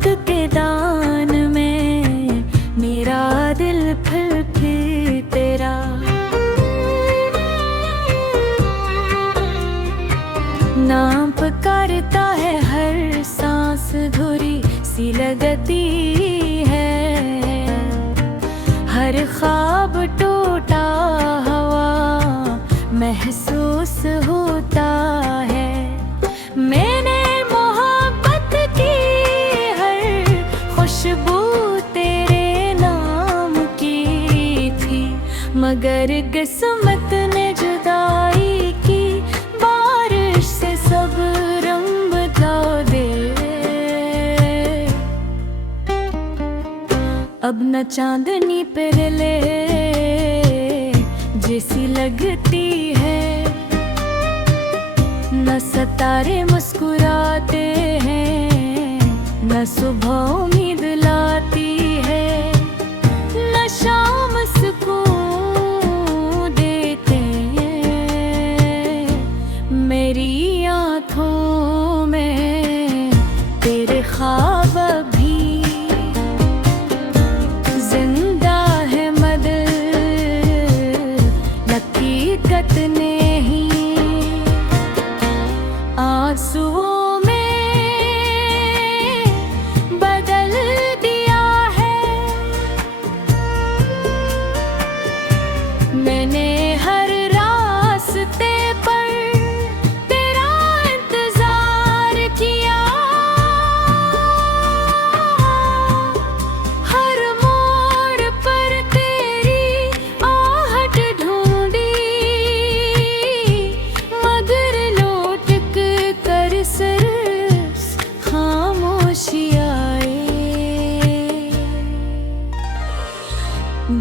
मोहब्बत के दान में मेरा दिल फिर तेरा। नाम पुकारता है हर सांस धुरी सी लगती है। हर ख्वाब टूटा हवा महसूस होता है। मैंने मोहब्बत की हर खुशबू तेरे नाम की थी, मगर किस्मत ने जुदाई की बारिश से सब रंग बदला दे। अब न चांदनी पर ले जैसी लगती है, न सितारे मुस्कुराते हैं, न सुबह उम्मीद लाती है, न शाम सुकून देते हैं। मेरी आँखों में तेरे ख्वाब भी जिंदा है, मगर हकीकत ने ही आंसुओं में बदल दिया है। मैंने हर रास्ते पर तेरा इंतजार किया, हर मोड़ पर तेरी आहट ढूंढी, मगर लौट कर सिर्फ खामोशी आए।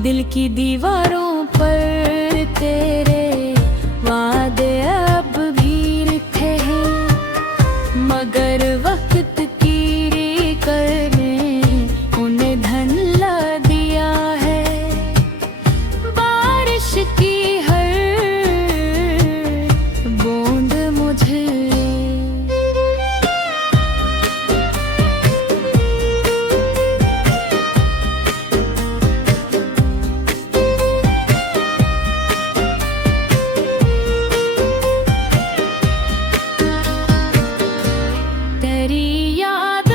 दिल की दीवारों पर तेरे वादे अब भी लिखे हैं, मगर वक्त की कर ने उन्हें धुंधला दिया है। बारिश की हर बूंद मुझे तेरी याद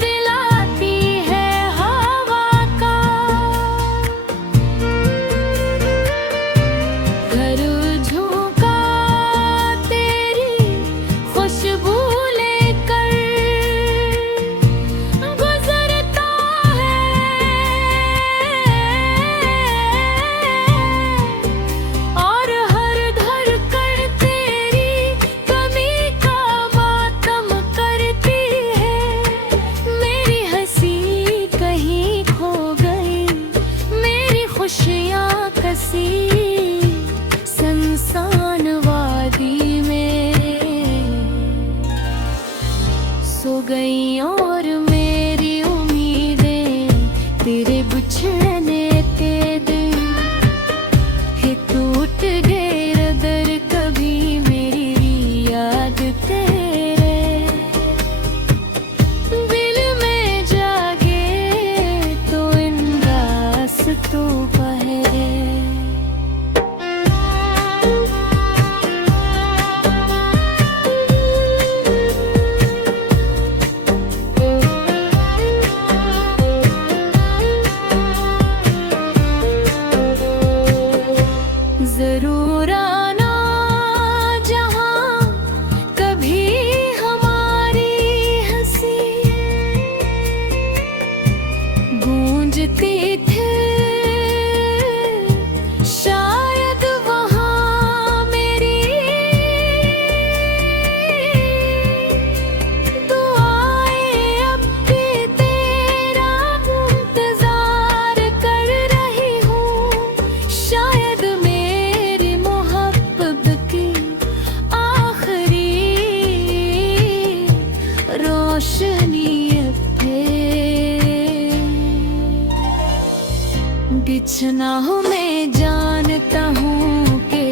दिलाती है हवा का। घर झोंका तेरी खुशबू लेकर गुजरता है, और हर धड़कन तेरी कमी का मातम करती है। मेरी हंसी कहीं खो गई, मेरी खुशियाँ कसी सुनसान वादी में सो गई, और मेरी उम्मीदें तेरे बिछड़ने के दिन ही टूट गए रदर। कभी मेरी याद तेरे दिल में जागे तो इन रास्तों पर है। जरूर आना जहाँ कभी हमारी हंसी गूंजती थी, शायद वहाँ मेरी दुआएं अब भी तेरा इंतजार कर रही हूँ। शायद मेरी मोहब्बत की आखिरी रोशनी पे बिछना हो। मैं जानता हूँ कि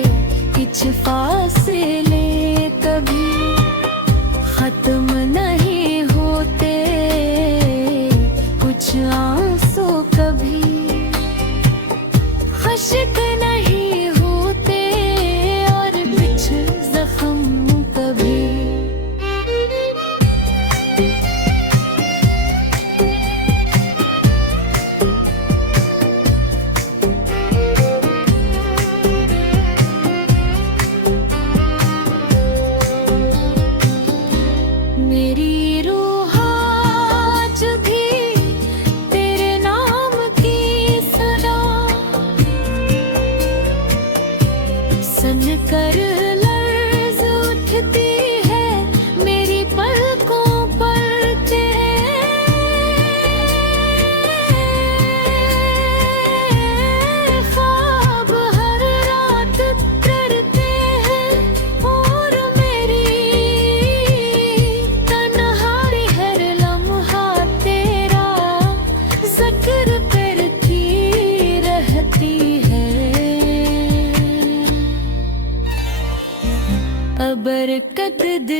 कुछ फासले कभी खत्म नहीं होते।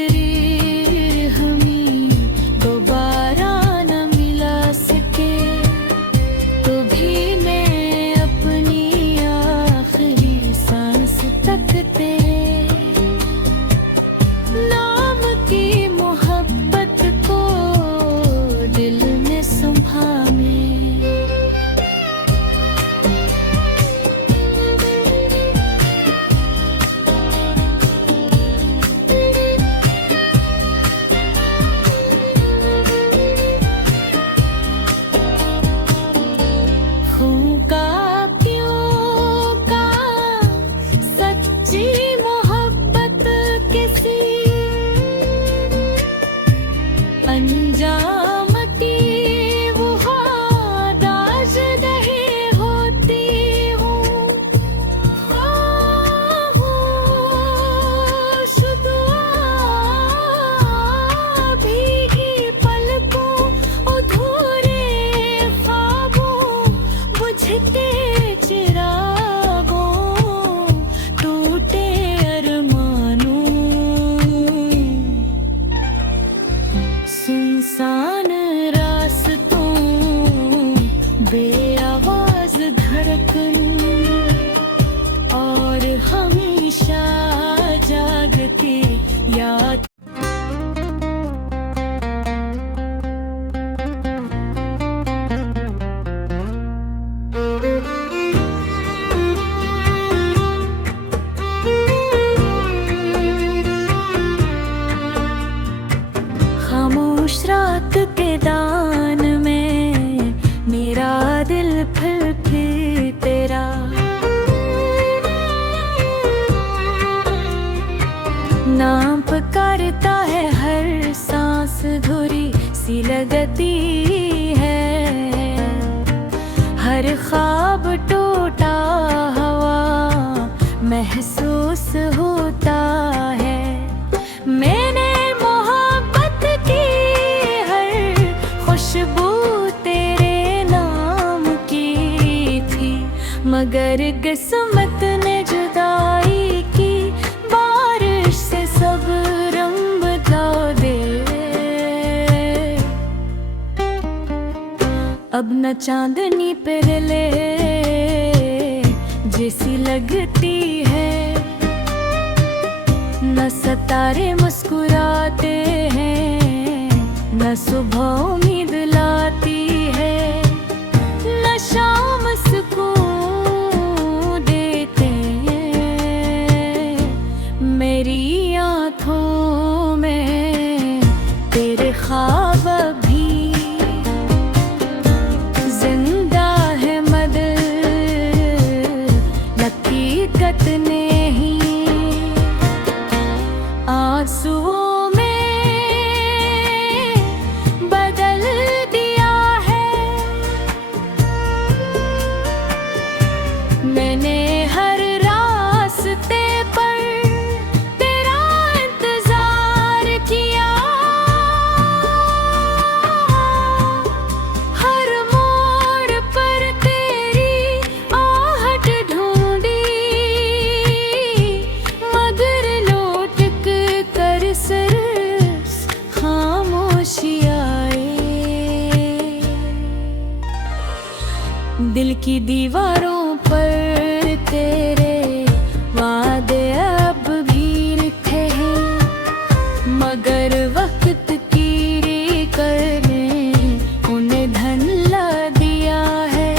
तकदीर हमें दोबारा न मिला सके, तो भी मैं अपनी आखिरी सांस तक तेरे नाम की मोहब्बत को दिल में संभाले। अंजामती वो दाज रहे होती हूँ, शुदुआ भीगी पलकों अधूरे ख्वाबों बुझते चिरागों टूटे अरमानों, सुनसान रास्तों बेआवाज धड़कन और हमेशा जागती याद। खामोश रात के दान में मेरा दिल फिर तेरा नाम पुकारता है, हर सांस धुरी सी लगती है, हर ख्वाब टूटा हवा महसूस होता है। मैंने मोहब्बत की हर खुशबू तेरे नाम की थी, मगर किस्मत ने जुदाई की बारिश से सब रंग बदला दे। अब न चांदनी पर ले जैसी लगती है, न सितारे मुस्कुराते हैं, न सुबह उम्मीद लाती है, न शाम सुकून देते हैं। मेरी आँखों में तेरे ख्वाब भी जिंदा है, मदद हकीकत ने ही आंसुओं में बदल दिया है। मैंने हर रास्ते पर तेरा इंतजार किया, हर मोड़ पर तेरी आहट ढूंढी, मगर लौट कर सिर्फ खामोशी आए। दिल की दीवारों पर तेरे वादे अब भी लिखे हैं, मगर वक्त की करने उन्हें धन ला दिया है।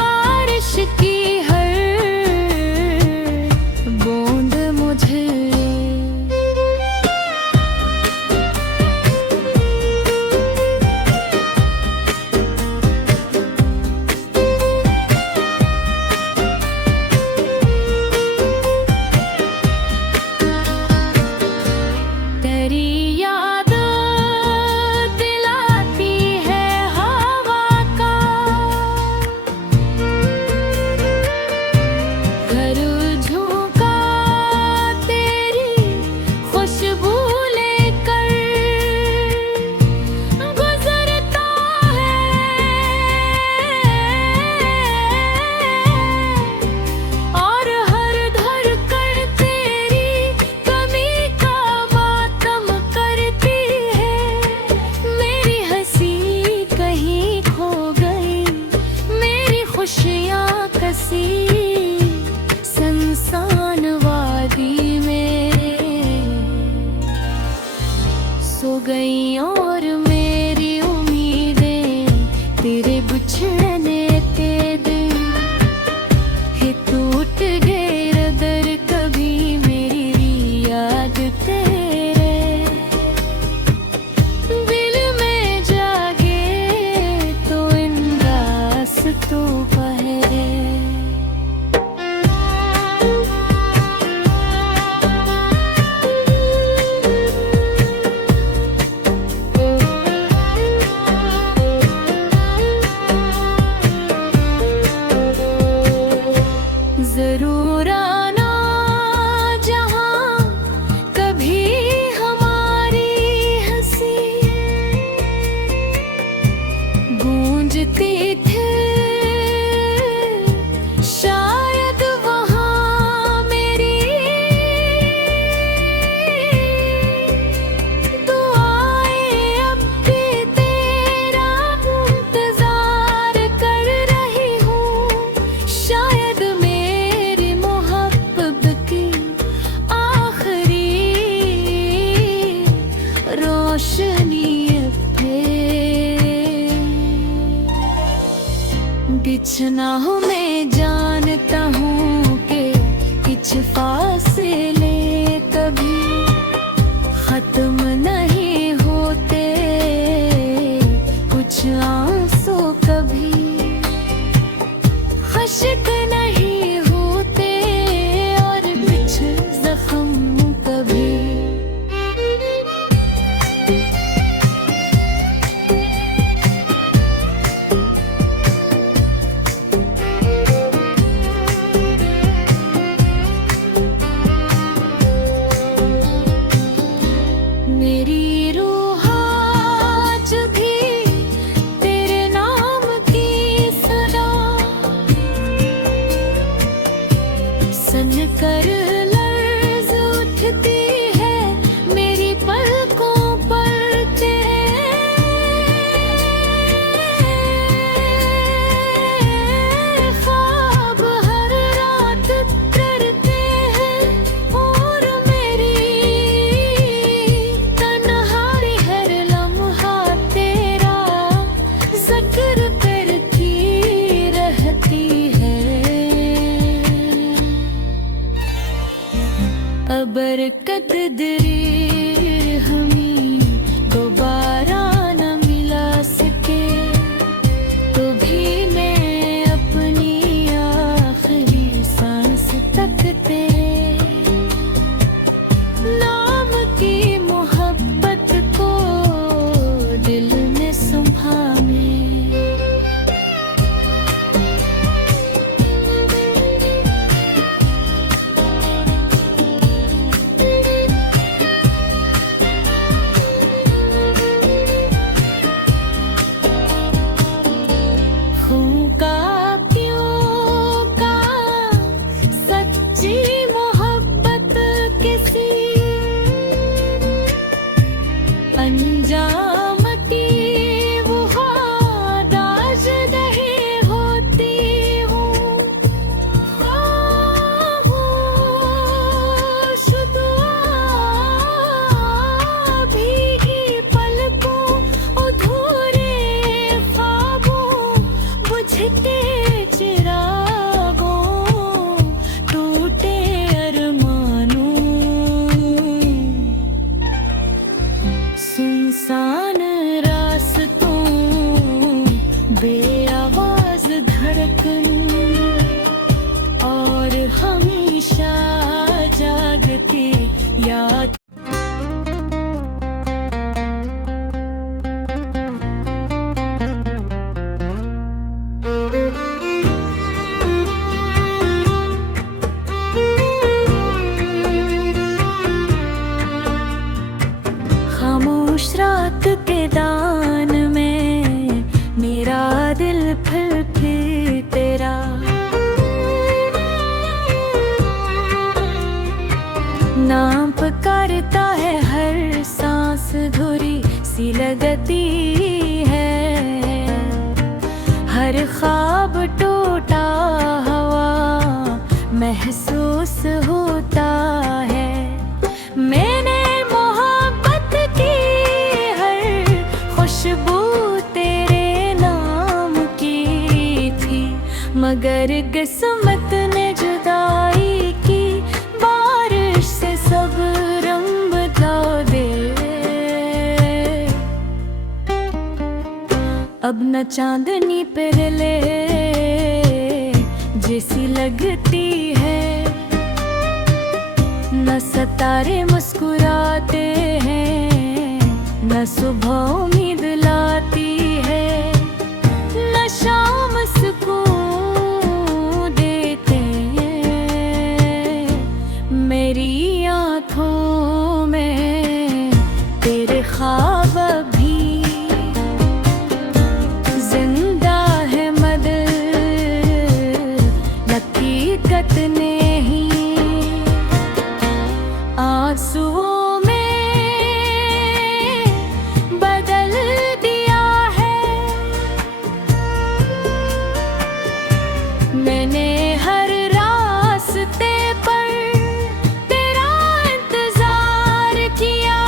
बारिश की हर बूंद मुझे सो गई और मेरी उम्मीदें तेरे बिछड़ने के दिन है टूट गए रदर कभी मेरी याद तेरे दिल में जागे तो इन रास्तों पहरे जरूर आना जहाँ कभी हमारी हंसी गूंजती थी शायद वहाँ मेरी दुआएं अब भी तेरा इंतजार कर रही हूँ शायद मेरी मोहब्बत की आखिरी रोशनी बिछना हो मैं जानता हूँ कि कुछ फासले कभी खत्म नहीं होते कुछ आंसू कभी खश्क नहीं होते और कुछ जख्म कभी मेरी रूह आज भी तेरे नाम की सदा सन कर लर्ज उठती है मेरी पलकों पर तेरे ख्वाब हर रात करते हैं और मेरी तन्हाई हर लम्हा तेरा जिक्र करती रहती है बरकत दरी हमें दोबारा न मिला सके तो भी मैं अपनी आखिरी सांस तक तेरे नाम की मोहब्बत को दिल में संभाले सच्ची मोहब्बत किसी अंजामती वो दाज नहीं होती हूँ शुदुआ भीगी पलकों अधूरे ख्वाबों बुझते चिरागों टूटे अरमानों सुनसान रास्तों बेआवाज धड़कन और हमेशा जागती याद खामोश रात के दान में मेरा दिल फिर तेरा नाम पुकारता है हर सांस धुरी सी लगती है हर ख्वाब टूटा हवा महसूस होता है मैंने मोहब्बत की मगर किस्मत ने जुदाई की, बारिश से सब रंग बदला दे। अब न चांदनी पर ले जैसी लगती है, न सितारे मुस्कुराते हैं, न सुबह उम्मीद लाती है, न शाम सुकून देते हैं। मेरी आँखों में तेरे ख्वाब भी जिंदा है, मगर हकीकत ने ही आंसुओं में बदल दिया है। मैंने हर रास्ते पर तेरा इंतजार किया,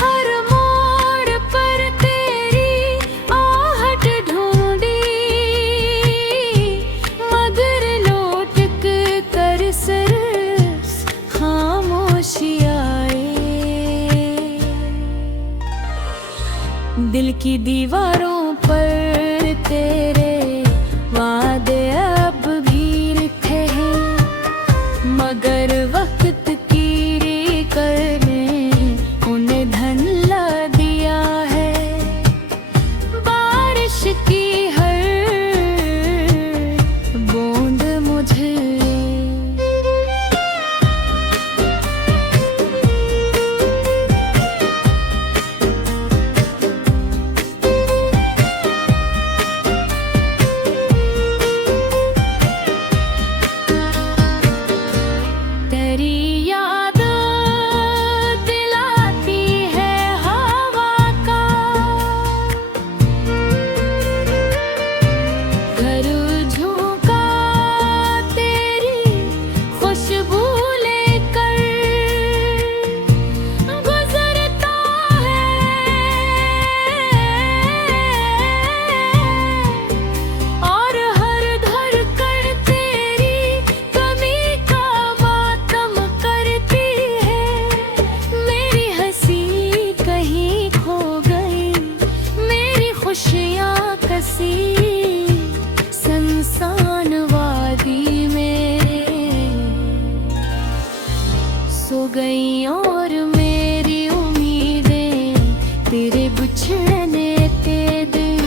हर मोड़ पर तेरी आहट ढूंढी, मगर लौट कर सिर्फ खामोशी आए। दिल की दीवारों पर तेरे वादे अब भी लिखे हैं, मगर वक्त की कर में उन्हें धुंधला दिया है। बारिश की हर बूंद मुझे तेरी याद दिलाती है हवा का, घर झोंका तेरी खुशबू लेकर गुजरता है, और हर धड़कन तेरी कमी का मातम करती है। मेरी हंसी कहीं खो गई, मेरी खुशियाँ कसी सुनसान वादी में सो गई, और मेरी उम्मीदें तेरे बिछड़ने के दिन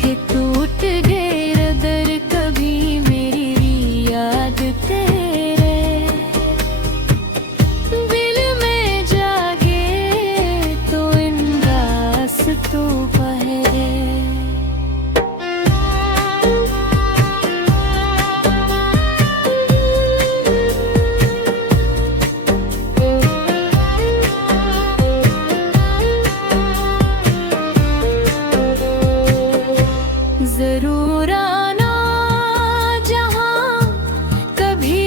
है टूट गए रदर। कभी मेरी याद तेरे दिल में जागे तो इन रास्तों पहरे। जरूर आना जहाँ कभी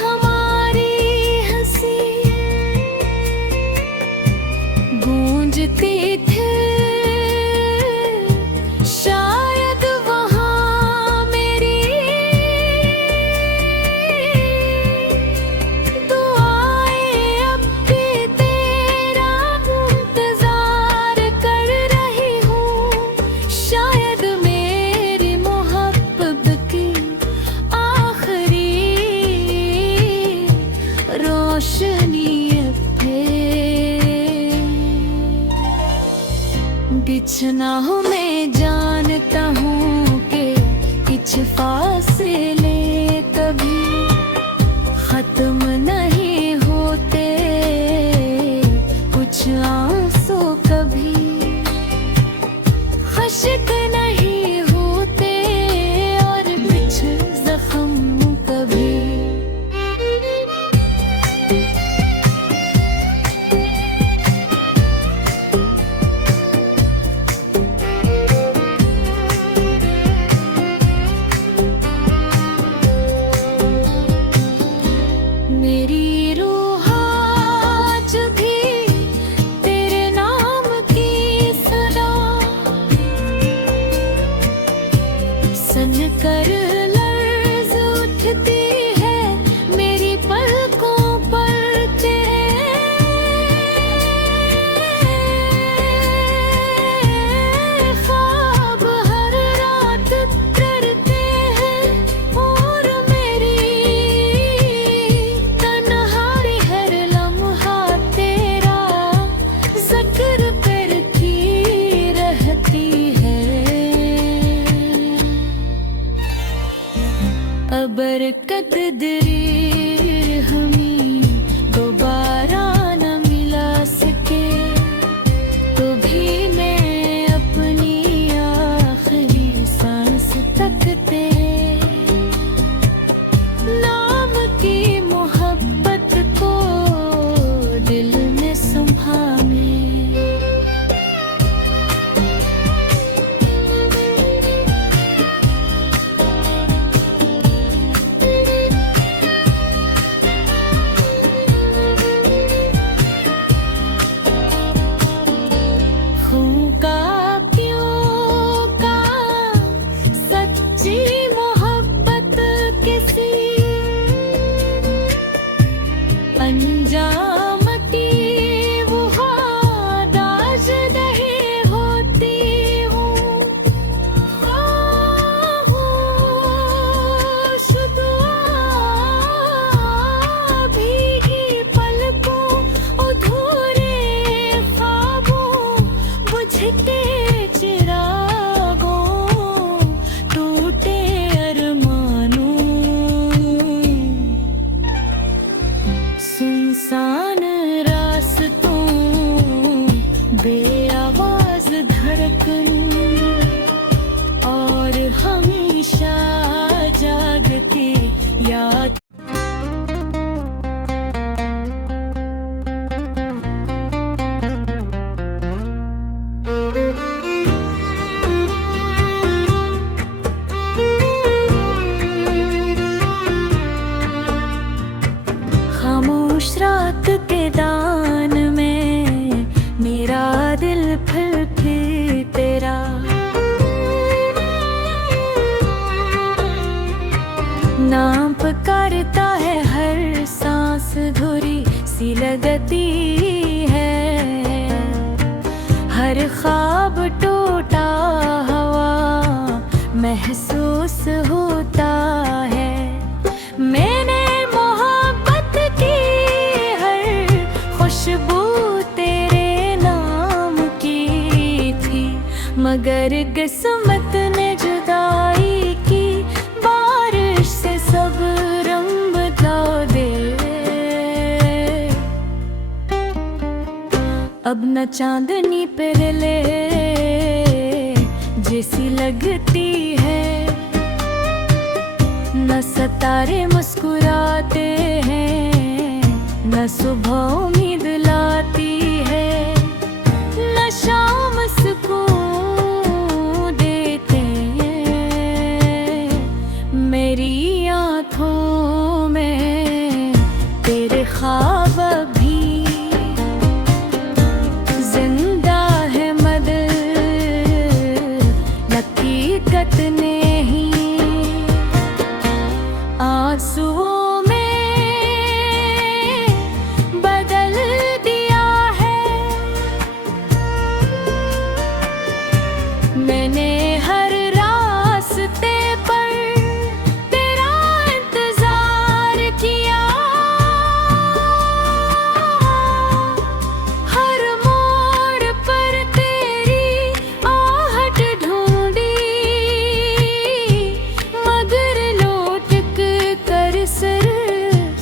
हमारी हंसी गूंजती थी, शायद वहाँ मेरी दुआएं अब भी तेरा इंतजार कर रही हूँ। शायद मेरी मोहब्बत की आखिरी रोशनी पे बिछना हो। मैं जानता हूँ कि कुछ फासले कभी खत्म नहीं होते, कुछ आंसू कभी खुशक नहीं होते, और कुछ जख्म कभी सुनसान रास्तों, बेआवाज धड़कन, और हमेशा जागती याद। खामोश रात के दान में मेरा दिल फिर तेरा नाम पुकारता है। हर सांस धुरी सी लगती है, हर ख्वाब टूटा हवा महसूस होता है। मैंने मोहब्बत की हर खुशबू तेरे नाम की थी, मगर किस्मत ने जुदाई की बारिश से सब रंग बदला दे। अब न चांदनी पर ले जैसी लगती है, न सितारे मुस्कुराते हैं, न सुबह उम्मीद लाती है, न शाम सुकून देते हैं। मेरी आँखों में तेरे ख्वाब भी जिंदा है, मगर हकीकत ने ही आंसुओं में बदल दिया है। मैंने हर रास्ते पर तेरा इंतजार किया, हर मोड़ पर तेरी आहट ढूंढी, मगर लौट कर सिर्फ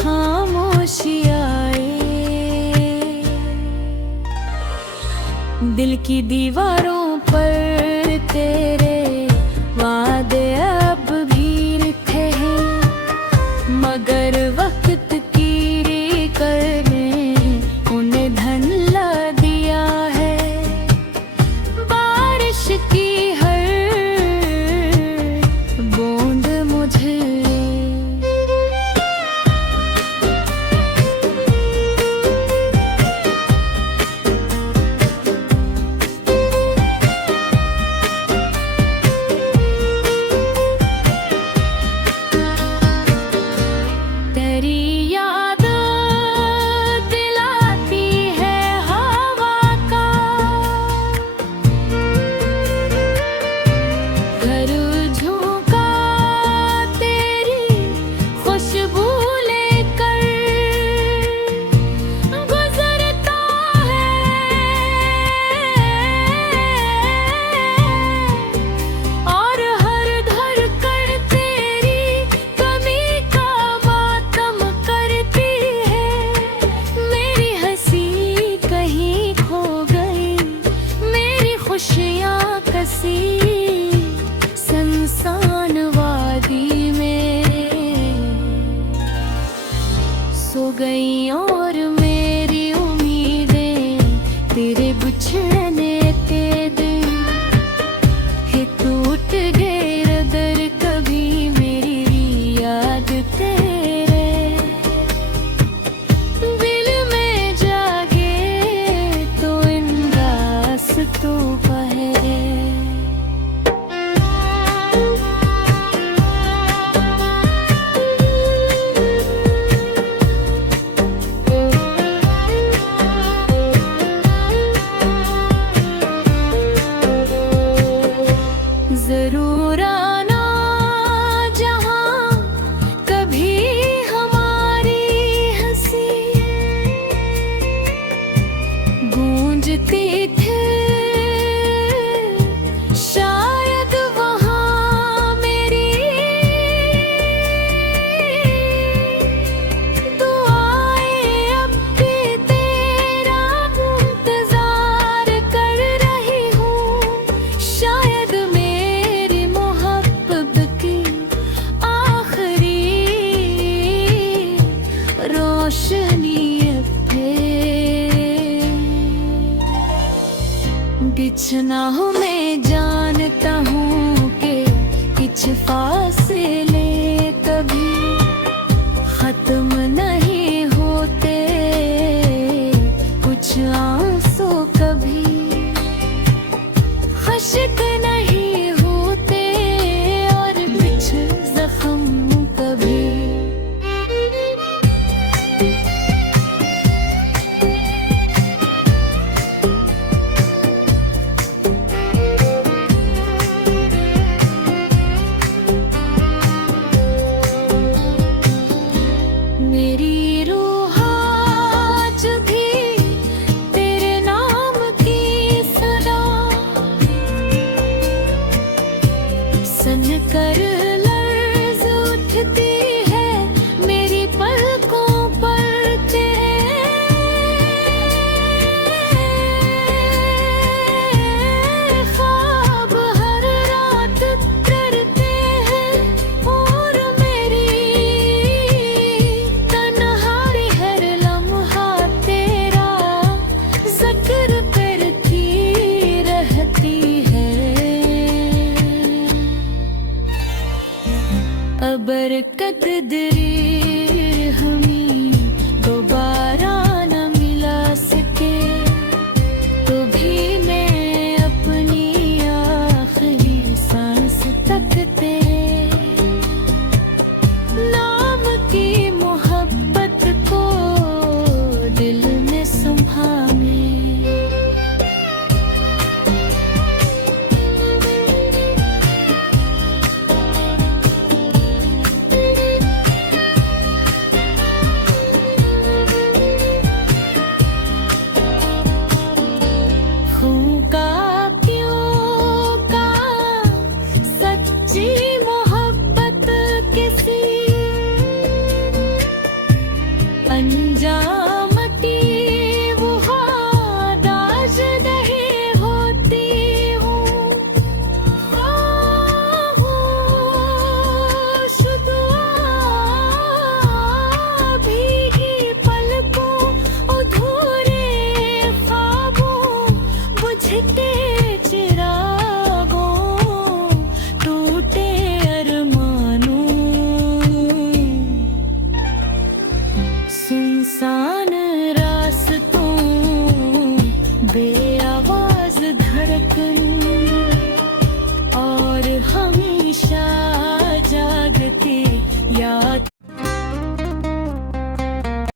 खामोशी आए। दिल की दीवारों पर तेरे वादे अब भी लिखे हैं, मगर वक्त की कर में उन्हें धुंधला दिया है। बारिश की हर बूंद मुझे तेरी याद दिलाती है हवा का घर झोंका तेरी खुशबू लेकर गुजरता है, और हर धड़कन तेरी कमी का मातम करती है। मेरी हंसी कहीं खो गई, मेरी खुशियाँ कसी सुनसान वादी में सो गई, और मेरी उम्मीदें तेरे बिछड़ने के दिन ही टूट गए रदर। कभी मेरी याद तेरे दिल में जागे तो इन रास्तों पर है। रोशनी थे बिछना हो मैं जानता हूँ कि कुछ फासले कभी खत्म नहीं होते कुछ आंसू कभी खश्क नहीं होते और कुछ जख्म कभी मेरी रूह आज भी तेरे नाम की सदा सन कर लर्ज उठती है मेरी पलकों पर तेरे ख्वाब हर रात करते हैं और मेरी तन्हाई हर लम्हा तेरा जिक्र करती रहती है अबर कदरी हमें दोबारा न मिला सके तो भी मैं अपनी आखिरी सांस तक तेरे नाम की मोहब्बत को दिल में संभाले हूँ का क्यों का सच्ची मोहब्बत किसी अंजामती वो दाज नहीं होती हूँ भीगी पलकों अधूरे ख्वाबों बुझते चिरागों टूटे अरमानों सुनसान रास्तों बे